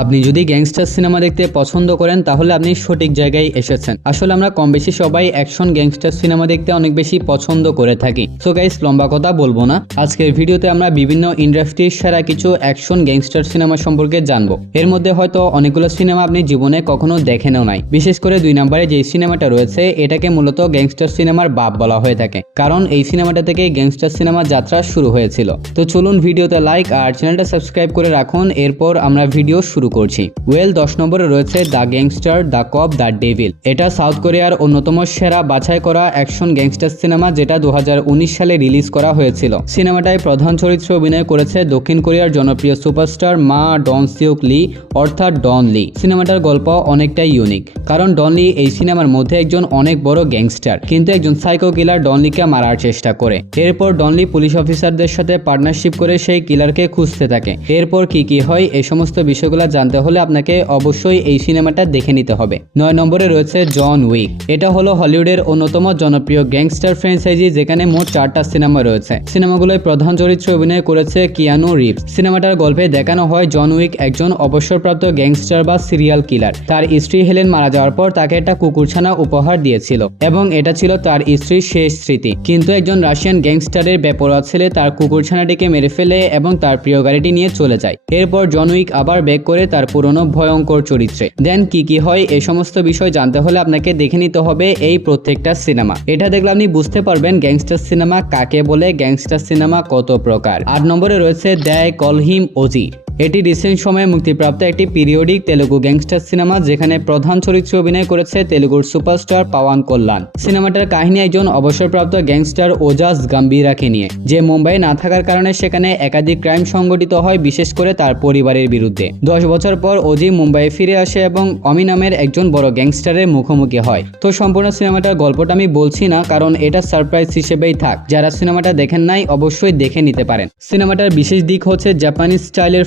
আপনি যদি gangster cinema দেখতে পছন্দ করেন তাহলে আপনি সঠিক জায়গায় এসেছেন। আসলে আমরা কম বেশি সবাই অ্যাকশন গ্যাংস্টার সিনেমা দেখতে অনেক বেশি পছন্দ করে থাকি। সো গাইস, লম্বা কথা বলবো না, আজকের ভিডিওতে আমরা বিভিন্ন ইন্ডাস্ট্রির সেরা কিছু অ্যাকশন গ্যাংস্টার সিনেমা সম্পর্কে জানবো। এর মধ্যে হয়তো অনেকগুলো সিনেমা আপনি জীবনে কখনো দেখেনও নাই। বিশেষ করে 2 নম্বরে যে সিনেমাটা রয়েছে এটাকে মূলত গ্যাংস্টার সিনেমার বাপ বলা হয়ে থাকে, কারণ এই সিনেমাটা থেকে গ্যাংস্টার সিনেমার যাত্রা শুরু হয়েছিল। তো চলুন ভিডিওতে লাইক আর চ্যানেলটা সাবস্ক্রাইব করে রাখুন, এরপর আমরা ভিডিও শুরু করছি। 10 নম্বরে রয়েছে the gangster, the cop, the devil. এটা সাউথ কোরিয়ার অন্যতম সেরা বাছাই করা অ্যাকশন গ্যাংস্টার সিনেমা, যেটা 2019 সালে রিলিজ করা হয়েছিল। সিনেমাটায় প্রধান চরিত্রে অভিনয় করেছে দক্ষিণ কোরিয়ার জনপ্রিয় সুপারস্টার মা ডন সিউক লি, অর্থাৎ ডন লি। সিনেমাটার গল্প অনেকটাই ইউনিক, কারণ ডন লি এই সিনেমার মধ্যে একজন অনেক বড় গ্যাংস্টার, কিন্তু একজন সাইকো কিলার ডন লিকে মারার চেষ্টা করে। এরপর ডন লি পুলিশ অফিসারদের সাথে পার্টনারশিপ করে সেই কিলারকে খুঁজতে থাকে। এরপর কি হয় এই সমস্ত বিষয়গুলো জানতে হলে আপনাকে অবশ্যই এই সিনেমাটা দেখে নিতে হবে। 9 নম্বরে রয়েছে জন উইক। এটা হলো হলিউডের অন্যতম জনপ্রিয় গ্যাংস্টার ফ্র্যাঞ্চাইজি, যেখানে মোট 4টা সিনেমা রয়েছে। সিনেমাগুলোয় প্রধান চরিত্রে অভিনয় করেছে কিয়ানু রিভস। সিনেমাটার গল্পে দেখানো হয় জন উইক একজন অবসরপ্রাপ্ত গ্যাংস্টার বা সিরিয়াল কিলার। তার স্ত্রী হেলেন মারা যাওয়ার পর তাকে একটা কুকুরছানা উপহার দিয়েছিল এবং এটা ছিল তার স্ত্রীর শেষ স্মৃতি। কিন্তু একজন রাশিয়ান গ্যাংস্টারের বেপরোয়া ছেলে তার কুকুরছানাটিকে মেরে ফেলে এবং তার প্রিয় গাড়িটি নিয়ে চলে যায়। এরপর জন উইক আবার ব্যাক করে তার পুরনো ভয়ঙ্কর চরিত্রে। দেন কি হয় এই সমস্ত বিষয় জানতে হলে আপনাকে দেখে নিতে হবে এই প্রত্যেকটা সিনেমা। এটা দেখলে আপনি বুঝতে পারবেন গ্যাংস্টার সিনেমা কাকে বলে, গ্যাংস্টার সিনেমা কত প্রকার। 8 নম্বরে রয়েছে দ্য কল হিম ওজি। এটি রিসেন্ট সময়ে মুক্তিপ্রাপ্ত একটি পিরিয়ডিক তেলুগু গ্যাংস্টার সিনেমা, যেখানে প্রধান চরিত্রে অভিনয় করেছে তেলুগুর সুপারস্টার পাওয়ান কল্যাণ। সিনেমাটার কাহিনী একজন অবসরপ্রাপ্ত গ্যাংস্টার ওজাস গাম্ভীরাকে নিয়ে, যে মুম্বাই না থাকার কারণে সেখানে একাধিক ক্রাইম সংগঠিত হয়, বিশেষ করে তার পরিবারের বিরুদ্ধে। 10 বছর পর ওজি মুম্বাইয়ে ফিরে আসে এবং অমি নামের একজন বড় গ্যাংস্টারের মুখোমুখি হয়। তো সম্পূর্ণ সিনেমাটার গল্পটা আমি বলছি না, কারণ এটা সারপ্রাইজ হিসেবেই থাক। যারা সিনেমাটা দেখেন নাই অবশ্যই দেখে নিতে পারেন। সিনেমাটার বিশেষ দিক হচ্ছে জাপানিজ স্টাইলের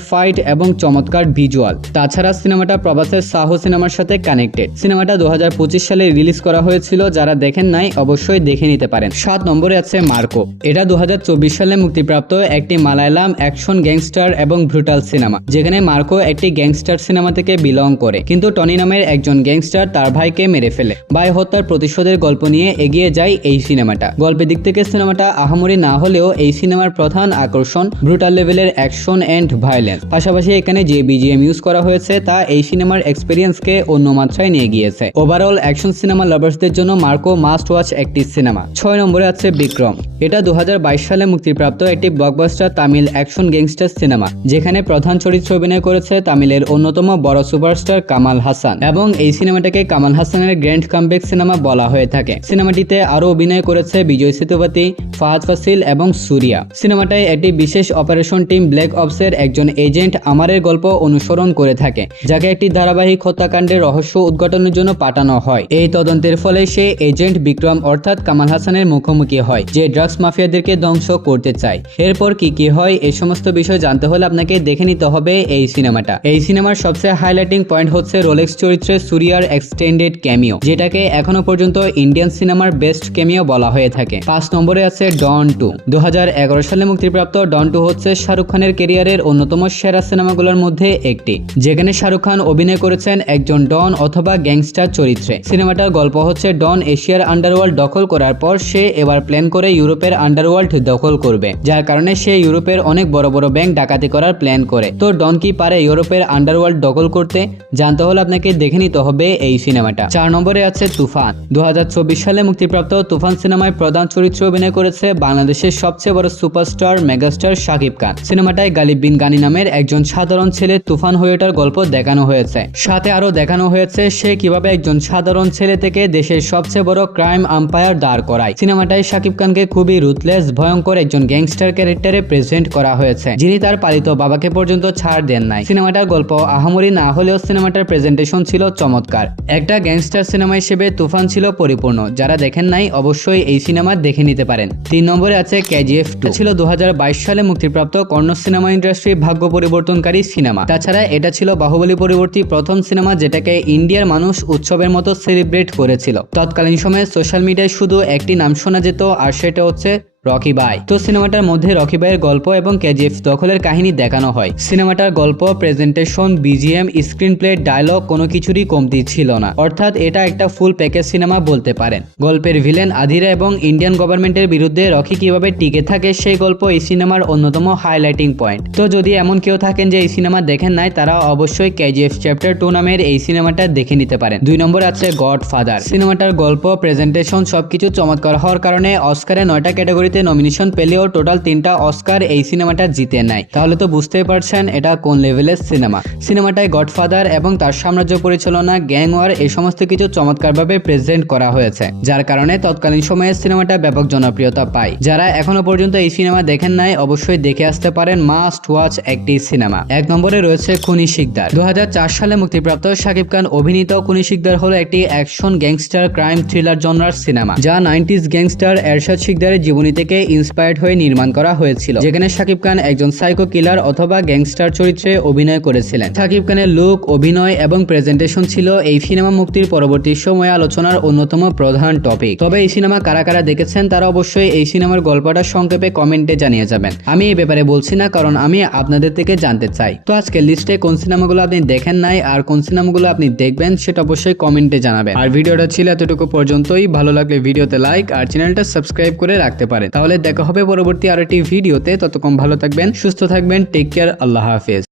এবং চমৎকার ভিজুয়াল। তাছাড়া সিনেমাটা প্রবাসের সাহো সিনেমার সাথে কানেক্টেড। সিনেমাটা 2025 সালে রিলিজ করা হয়েছিল, যারা দেখেন নাই অবশ্যই দেখে নিতে পারেন। 7 নম্বরে আছে মার্কো। এটা 2024 সালে মুক্তিপ্রাপ্ত একটি মালায়ালাম অ্যাকশন গ্যাংস্টার এবং ব্রুটাল সিনেমা, যেখানে মার্কো একটি গ্যাংস্টার সিনেমা থেকে বিলং করে, কিন্তু টনি নামের একজন গ্যাংস্টার তার ভাইকে মেরে ফেলে। ভাই হত্যার প্রতিশোধের গল্প নিয়ে এগিয়ে যায় এই সিনেমাটা। গল্পের দিক থেকে সিনেমাটা আহামরি না হলেও এই সিনেমার প্রধান আকর্ষণ ব্রুটাল লেভেলের অ্যাকশন এন্ড ভায়োলেন্স। পাশাপাশি এখানে যে বিজিএম ইউজ করা হয়েছে তা এই সিনেমার এক্সপেরিয়েন্সকে অন্য মাত্রায় নিয়ে গিয়েছে। ওভারঅল অ্যাকশন সিনেমা লাভার্সদের জন্য মার্কো মাস্ট ওয়াচ একটি সিনেমা। 6 নম্বরে আছে বিক্রম। এটা 2022 সালে মুক্তিপ্রাপ্ত একটি blockbuster Tamil action gangster cinema, যেখানে প্রধান চরিত্রে অভিনয় করেছে তামিলের অন্যতম বড় সুপারস্টার কামাল হাসান, এবং এই সিনেমাটাকে কামাল হাসানের গ্র্যান্ড কামব্যাক সিনেমা বলা হয়ে থাকে। সিনেমাটিতে আরো অভিনয় করেছে বিজয় সেতুপতি, ফাহাদ ফাসিল এবং সুরিয়া। সিনেমাটায় একটি বিশেষ অপারেশন টিম ব্ল্যাক অপসের একজন এজেন্ট আমারের গল্প অনুসরণ করে থাকে, যাকে একটি ধারাবাহিক হত্যাকাণ্ডের রহস্য উদ্ঘাটনের জন্য পাঠানো হয়। এই তদন্তের ফলে সে এজেন্ট বিক্রম অর্থাৎ কামাল হাসানের মুখোমুখি হয়, যে ড্রাগস মাফিয়াদেরকে ধ্বংস করতে চায়। এরপর কি হয় এই সমস্ত বিষয় জানতে হলে আপনাকে দেখে নিতে হবে এই সিনেমাটা। এই সিনেমার সবচেয়ে হাইলাইটিং পয়েন্ট হচ্ছে রোলেক্স চরিত্রে সুরিয়ার এক্সটেন্ডেড ক্যামিও, যেটাকে এখনো পর্যন্ত ইন্ডিয়ান সিনেমার বেস্ট ক্যামিও বলা হয়ে থাকে। 5 নম্বরে আছে ডন 2। 2011 সালে মুক্তিপ্রাপ্ত ডন 2 হচ্ছে শাহরুখ খানের ক্যারিয়ারের অন্যতম সেরা সিনেমাগুলোর মধ্যে একটি, যেখানে শাহরুখ খান অভিনয় করেছেন একজন ডন অথবা গ্যাংস্টার চরিত্রে। সিনেমাটার গল্প হচ্ছে ডন এশিয়ার আন্ডারওয়ার্ল্ড দখল করার পর সে এবার প্ল্যান করে ইউরোপের আন্ডারওয়ার্ল্ড দখল করবে, যার কারণে সে ইউরোপের অনেক বড় বড় ব্যাংক ডাকাতি করার প্ল্যান করে। তো ডন কি পারে ইউরোপের আন্ডারওয়ার্ল্ড দখল করতে, জানতে হলে আপনাকে দেখে নিতে হবে এই সিনেমাটা। 4 নম্বরে আছে তুফান। 2024 সালে মুক্তিপ্রাপ্ত তুফান সিনেমায় প্রধান চরিত্রে অভিনয় করেছে বাংলাদেশের সবচেয়ে বড় সুপারস্টার মেগাস্টার শাকিব খান। সিনেমাটায় গালিব বিন গানি নামের একজন সাধারণ ছেলে তুফান হয়ে ওঠার গল্প দেখানো হয়েছে। সাথে আরো দেখানো হয়েছে সে কিভাবে একজন সাধারণ ছেলে থেকে দেশের সবচেয়ে বড় ক্রাইম আম্পায়ার দাঁড় করায়। সিনেমাটায় শাকিব খানকে খুবই রুথলেস ভয়ঙ্কর একজন গ্যাংস্টার ক্যারেক্টারে প্রেজেন্ট করা হয়েছে, যিনি তার পালিত বাবাকে পর্যন্ত ছাড় দেন নাই। সিনেমাটার গল্প আহামরি না হলেও সিনেমাটার প্রেজেন্টেশন ছিল চমৎকার। একটা গ্যাংস্টার সিনেমা হিসেবে তুফান ছিল পরিপূর্ণ। যারা দেখেন নাই অবশ্যই এই সিনেমা দেখে নিতে পারেন। 3 নম্বরে আছে কেজিএফ 2। ছিল 2022 সালে মুক্তিপ্রাপ্ত কর্ণ সিনেমা ইন্ডাস্ট্রি ভাগ্য পরিবর্তনকারী সিনেমা। তাছাড়া এটা ছিল বাহুবলী পরবর্তী প্রথম সিনেমা, যেটাকে ইন্ডিয়ার মানুষ উৎসবের মতো সেলিব্রেট করেছিল। তৎকালীন সময়ে সোশ্যাল মিডিয়ায় শুধু একটি নাম শোনা যেত, আর সেটা হচ্ছে রকি ভাই। তো সিনেমাটার মধ্যে রকি ভাইয়ের গল্প এবং কেজিএফ দখলের কাহিনী দেখানো হয়। সিনেমাটার গল্প, presentation, BGM, screenplay, dialogue কোনো কিছুরই কমতি ছিল না। অর্থাৎ এটা একটা ফুল প্যাকেজ সিনেমা বলতে পারেন। গল্পের ভিলেন আধিরা এবং ইন্ডিয়ান গভর্নমেন্টের বিরুদ্ধে রকি কিভাবে টিকে থাকে সেই গল্প এই সিনেমার অন্যতম হাইলাইটিং পয়েন্ট। তো যদি এমন কেউ থাকেন যে এই সিনেমা দেখেন নাই, তারা অবশ্যই কেজিএফ চ্যাপ্টার 2 নামের এই সিনেমাটা দেখে নিতে পারেন। 2 নম্বর আছে গডফাদার। সিনেমাটার গল্প, প্রেজেন্টেশন সবকিছু চমৎকার হওয়ার কারণে অস্কারে 9টা ক্যাটাগরিতে নমিনেশন পেলেও টোটাল 3টা অস্কার এই সিনেমাটা জিতে নেয়। তাহলে তো বুঝতেই পারছেন এটা কোন লেভেলের সিনেমা। সিনেমাটায় গডফাদার এবং তার সাম্রাজ্য পরিচালনা, গ্যাং ওয়ার এই সমস্ত কিছু চমৎকারভাবে প্রেজেন্ট করা হয়েছে, যার কারণে তৎকালীন সময়ে সিনেমাটা ব্যাপক জনপ্রিয়তা পায়। যারা এখনো পর্যন্ত এই সিনেমা দেখেন নাই অবশ্যই দেখে আসতে পারেন। মাস্ট ওয়াচ একটি সিনেমা। 1 নম্বরে রয়েছে খুনি শিকদার। 2004 সালে মুক্তিপ্রাপ্ত শাকিব খান অভিনীত খুনি শিকদার হলো একটি অ্যাকশন গ্যাংস্টার ক্রাইম থ্রিলার জনরার সিনেমা, যা 90s গ্যাংস্টার এরশাদ শিকদারের জীবনী থেকে ইন্সপায়ার্ড হয়ে নির্মাণ করা হয়েছিল, যেখানে শাকিব খান একজন সাইকো কিলার অথবা গ্যাংস্টার চরিত্রে অভিনয় করেছিলেন। শাকিব খানের লুক, অভিনয় এবং প্রেজেন্টেশন ছিল এই সিনেমা মুক্তির পরবর্তী সময়ে আলোচনার অন্যতম প্রধান টপিক। তবে এই সিনেমা কারা কারা দেখেছেন তারা অবশ্যই এই সিনেমার গল্পটা সংক্ষেপে কমেন্টে জানিয়ে যাবেন। আমি এই ব্যাপারে বলছি না, কারণ আমি আপনাদের থেকে জানতে চাই। তো আজকের লিস্টে কোন সিনেমাগুলো আপনি দেখেন নাই আর কোন সিনেমাগুলো আপনি দেখবেন সেটা অবশ্যই কমেন্টে জানাবেন। আর ভিডিওটা ছিল এতটুকু পর্যন্তই। ভালো লাগলে ভিডিওতে লাইক আর চ্যানেলটা সাবস্ক্রাইব করে রাখতে পারেন। তাহলে দেখা হবে পরবর্তী আরেকটি ভিডিওতে। ততক্ষণ ভালো থাকবেন, সুস্থ থাকবেন। Take care. আল্লাহ হাফেজ।